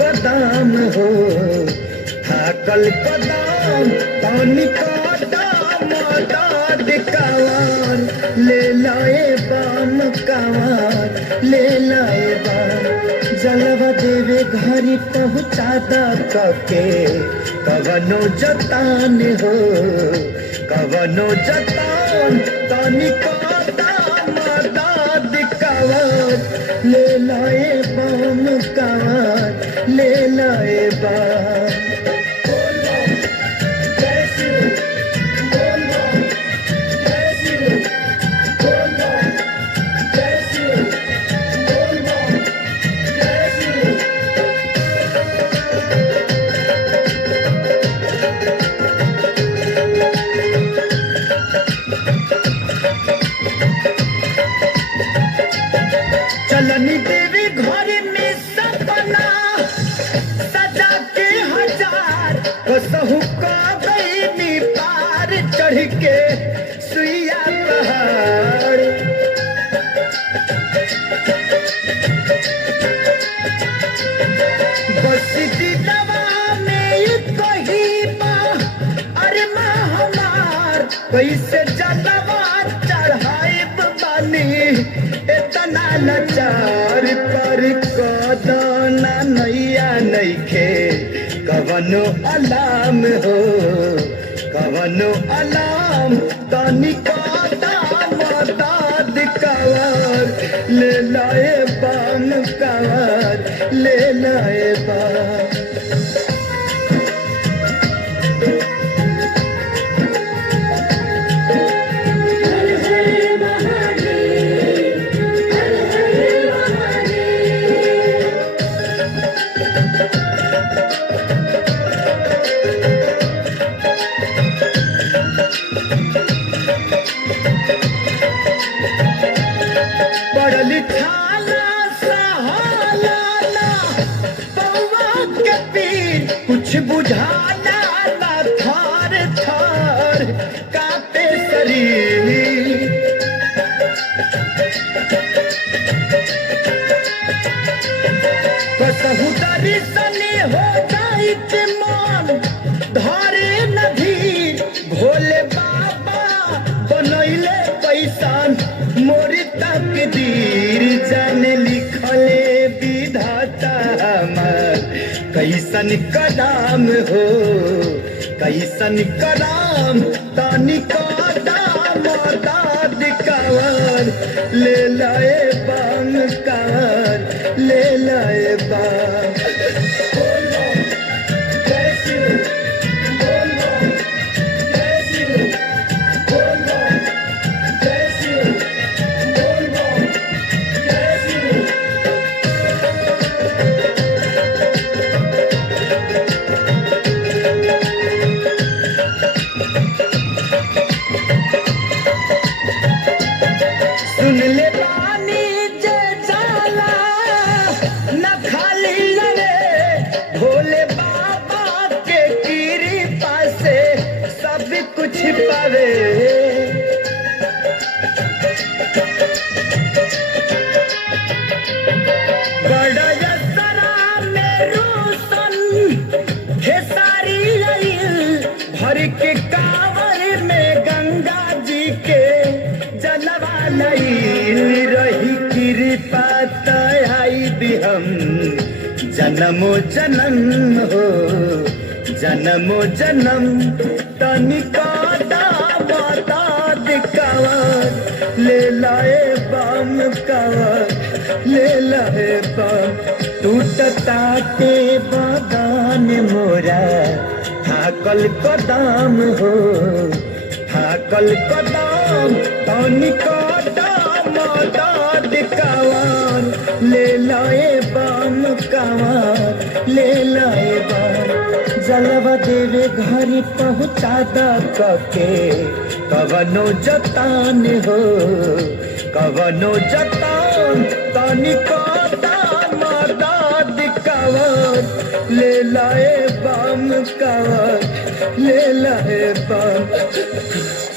कदम हो, थाकल कदम तनी कदम दाद कावर ले लाए बाम कावर ले लाए बाम जलवा देवे घरी पहुँचा द कके कवनो जतान हो, कवनो जतान तनी कदम दाद कावर ले लाए बाम कावर ले लाए बाम। चलनी देवी घर में सपना सजा के हजार कसहु का गई पार चढ़ के सुइया पहाड़ बस दिलवा में कही अरे माँ हमार कैसे जलवा चढ़ाई बानी इतना लाचार पर कदना नैया नइखे कवनो अलाम हो, कवनो अलाम तनी कदम दाद कावर ले लाए बाम कावर ले लाए बाम। पढ़ल छाला सहाला ना पौवा के पीर कुछ बुझाना ना थार थार कापे शरीर कसहु दर्शनी हो जाई के मन धारे नदी भोले बाबा बनैले कैसन मोरी तकदीर जाने लिखले विधाता हमार कैसन कदम हो, कैसन कदम तनी कदम दाद कावर ले लाए बाम कावर ले लाए बाम। सुन ले पानी जे जाला न खाली लगे भोले बाबा के कृपा से सब कुछ पावे बड़ा यसरा में रोशन खेसारी भर के कांवर में गंगा जी के जलवा नहीं रही कृपा तई भी हम जन्मो जन्म हो, जन्मो जन्म तनी कदम दाद कावर ले लाए बाम कावर ले लाए बाम। टूटता के बदान मोरा थाकल कदम हो, थाकल कदम तनी कदम दाद कावर ले लाए बाम कावर ले लाए बाम जलवा देवे घरी पहुँचा द कके कवनो जतान हो, कवनो जतान तनी कदम दाद कावर ले लाए बाम कावर ले लाए बाम।